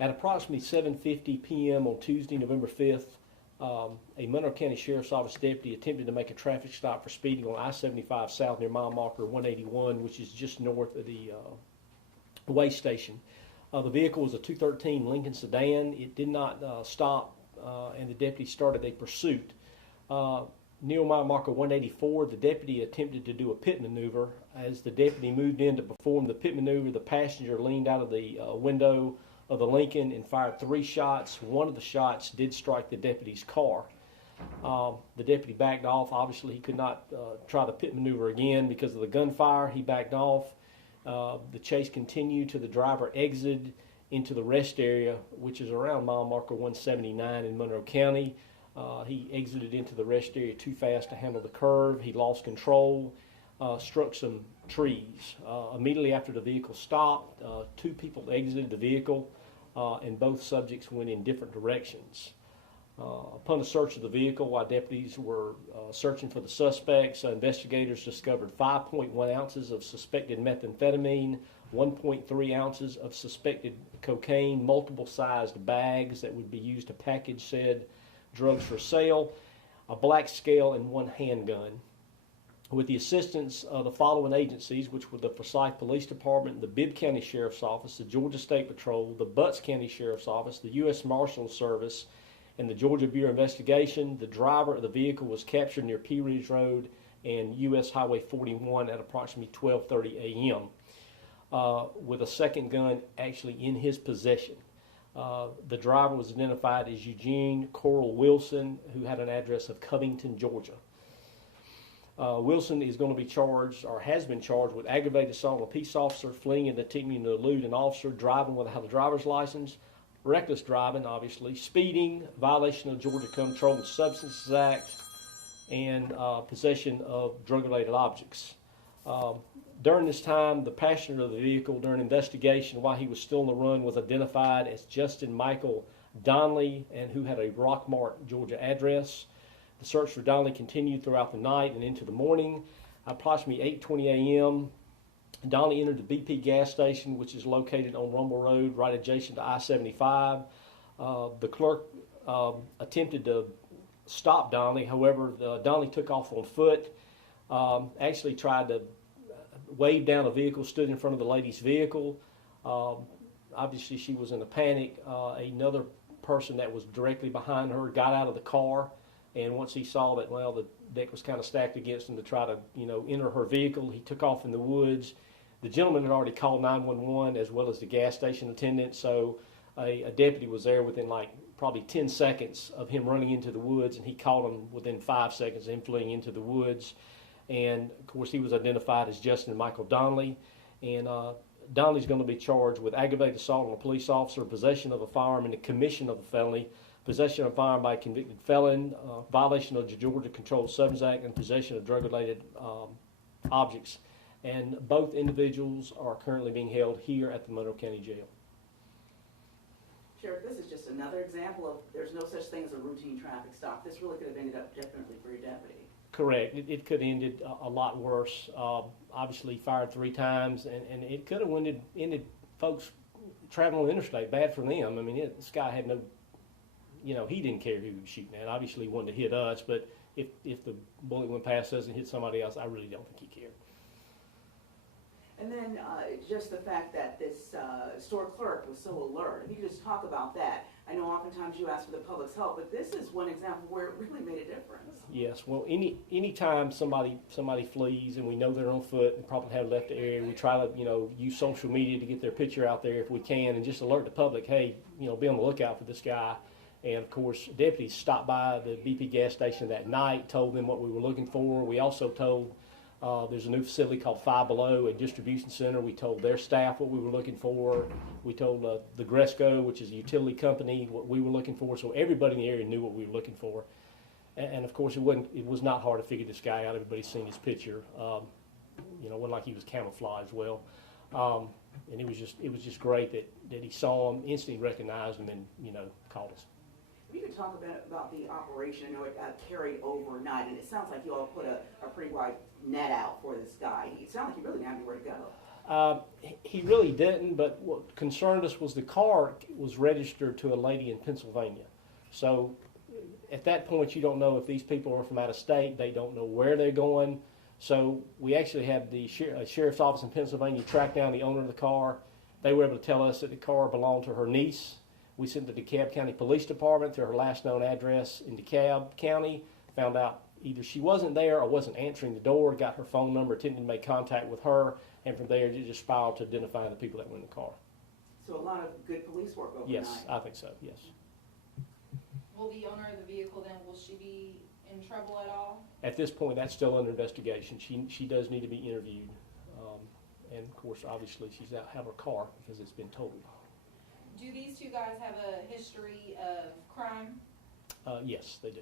At approximately 7:50 p.m. on Tuesday, November 5th, a Monroe County Sheriff's Office deputy attempted to make a traffic stop for speeding on I-75 South near mile marker 181, which is just north of the way station. The vehicle was a 213 Lincoln sedan. It did not stop, and the deputy started a pursuit. Near mile marker 184, the deputy attempted to do a pit maneuver. As the deputy moved in to perform the pit maneuver, the passenger leaned out of the window of the Lincoln and fired 3 shots. One of the shots did strike the deputy's car. The deputy backed off. Obviously, he could not try the pit maneuver again because of the gunfire. He backed off. The chase continued till the driver exited into the rest area, which is around mile marker 179 in Monroe County. He exited into the rest area too fast to handle the curve. He lost control, struck some trees. Immediately after the vehicle stopped, 2 people exited the vehicle, and both subjects went in different directions. Upon a search of the vehicle, while deputies were searching for the suspects, investigators discovered 5.1 ounces of suspected methamphetamine, 1.3 ounces of suspected cocaine, multiple sized bags that would be used to package said drugs for sale, a black scale, and 1 handgun. With the assistance of the following agencies, which were the Forsyth Police Department, the Bibb County Sheriff's Office, the Georgia State Patrol, the Butts County Sheriff's Office, the U.S. Marshals Service, and the Georgia Bureau of Investigation, the driver of the vehicle was captured near Pea Ridge Road and U.S. Highway 41 at approximately 12:30 a.m. With a second gun actually in his possession. The driver was identified as Eugene Coral Wilson, who had an address of Covington, Georgia. Wilson is going to be charged, or has been charged, with aggravated assault on a peace officer, fleeing and attempting to elude an officer, driving without a driver's license, reckless driving, obviously, speeding, violation of Georgia Controlled Substances Act, and possession of drug-related objects. During this time, the passenger of the vehicle, during investigation while he was still on the run, was identified as Justin Michael Donnelly, and who had a Rockmart, Georgia address. The search for Donnelly continued throughout the night and into the morning. Approximately 8:20 a.m., Donnelly entered the BP gas station, which is located on Rumble Road, right adjacent to I-75. The clerk attempted to stop Donnelly. However, Donnelly took off on foot, actually tried to wave down a vehicle, stood in front of the lady's vehicle. Obviously, she was in a panic. Another person that was directly behind her got out of the car, and once he saw that, well, the deck was kind of stacked against him to try to, enter her vehicle, he took off in the woods. The gentleman had already called 911 as well as the gas station attendant, so a deputy was there within probably 10 seconds of him running into the woods, and he caught him within 5 seconds of him fleeing into the woods. And, of course, he was identified as Justin Michael Donnelly. And Donnelly's going to be charged with aggravated assault on a police officer, possession of a firearm in the commission of a felony, possession of a firearm by a convicted felon, violation of the Georgia Controlled Substances Act, and possession of drug-related objects. And both individuals are currently being held here at the Monroe County Jail. Sheriff, this is just another example of there's no such thing as a routine traffic stop. This really could have ended up differently for your deputy. Correct. It could have ended a lot worse. Obviously, fired 3 times, and it could have ended folks traveling on the interstate. Bad for them. I mean, this guy had no, he didn't care who he was shooting at. Obviously, he wanted to hit us, but if the bullet went past us and hit somebody else, I really don't think he cared. And then just the fact that this store clerk was so alert. If you could just talk about that. I know oftentimes you ask for the public's help, but this is one example where it really made a difference. Yes. Well, any time somebody flees and we know they're on foot and probably have left the area, we try to use social media to get their picture out there if we can, and just alert the public. Hey, be on the lookout for this guy. And of course, deputies stopped by the BP gas station that night, told them what we were looking for. We also told. There's a new facility called Five Below, a distribution center. We told their staff what we were looking for. We told the Gresco, which is a utility company, what we were looking for. So everybody in the area knew what we were looking for. And of course, it was not hard to figure this guy out. Everybody's seen his picture. It wasn't like he was camouflaged well. And it was just great that he saw him, instantly recognized him, and called us. If you could talk a bit about the operation. I know it carried overnight, and it sounds like you all put a pretty wide net out for this guy. It sounds like you really didn't have anywhere to go. He really didn't, but what concerned us was the car was registered to a lady in Pennsylvania. So at that point, you don't know if these people are from out of state. They don't know where they're going. So we actually had the sheriff's office in Pennsylvania track down the owner of the car. They were able to tell us that the car belonged to her niece. We sent the DeKalb County Police Department to her last known address in DeKalb County, found out either she wasn't there or wasn't answering the door, got her phone number, attempted to make contact with her, and from there it just spiraled to identifying the people that were in the car. So a lot of good police work overnight. Yes, I think so, yes. Will the owner of the vehicle then, will she be in trouble at all? At this point, that's still under investigation. She does need to be interviewed. And of course, obviously, she's out have her car because it's been totaled. Do these two guys have a history of crime? Yes, they do.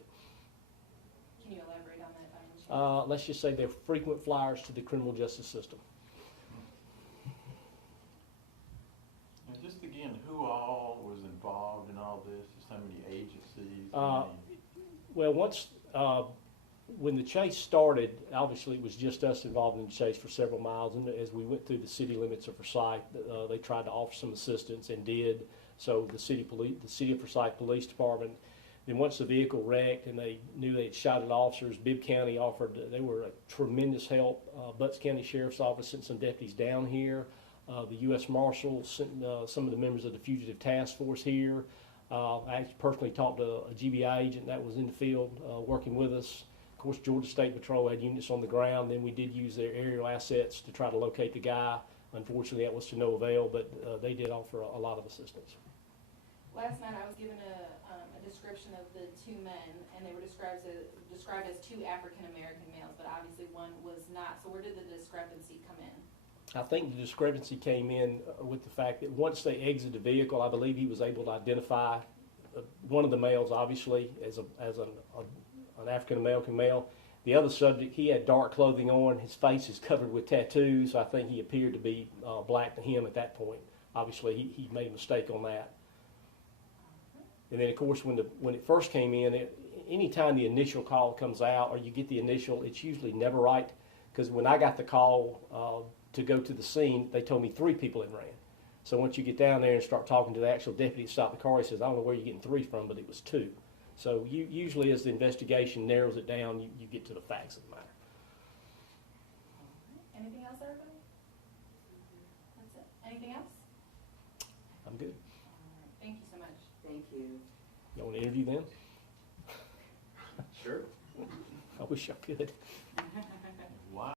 Can you elaborate on that by any chance? Let's just say they're frequent flyers to the criminal justice system. And just again, who all was involved in all this? Just how many agencies? Well, once when the chase started, obviously it was just us involved in the chase for several miles, and as we went through the city limits of Forsyth, they tried to offer some assistance and did. So the city of Forsyth Police Department. Then once the vehicle wrecked and they knew they had shot at officers, Bibb County offered. They were a tremendous help. Butts County Sheriff's Office sent some deputies down here. The U.S. Marshal sent some of the members of the Fugitive Task Force here. I actually personally talked to a GBI agent that was in the field working with us. Of course, Georgia State Patrol had units on the ground. Then we did use their aerial assets to try to locate the guy. Unfortunately, that was to no avail, but they did offer a lot of assistance. Last night I was given a description of the two men, and they were described as two African-American males, but obviously one was not. So where did the discrepancy come in? I think the discrepancy came in with the fact that once they exited the vehicle, I believe he was able to identify one of the males, obviously, as an African-American male. The other subject, he had dark clothing on. His face is covered with tattoos. So I think he appeared to be black to him at that point. Obviously, he made a mistake on that. And then, of course, when it first came in, anytime the initial call comes out or you get the initial, it's usually never right. Because when I got the call to go to the scene, they told me 3 people had ran. So once you get down there and start talking to the actual deputy that stopped the car, he says, I don't know where you're getting 3 from, but it was 2. So usually as the investigation narrows it down, you get to the facts of the matter. Anything else, everybody? That's it. Anything else? I'm good. Thank you so much. Thank you. You want to interview them? Sure. I wish I could.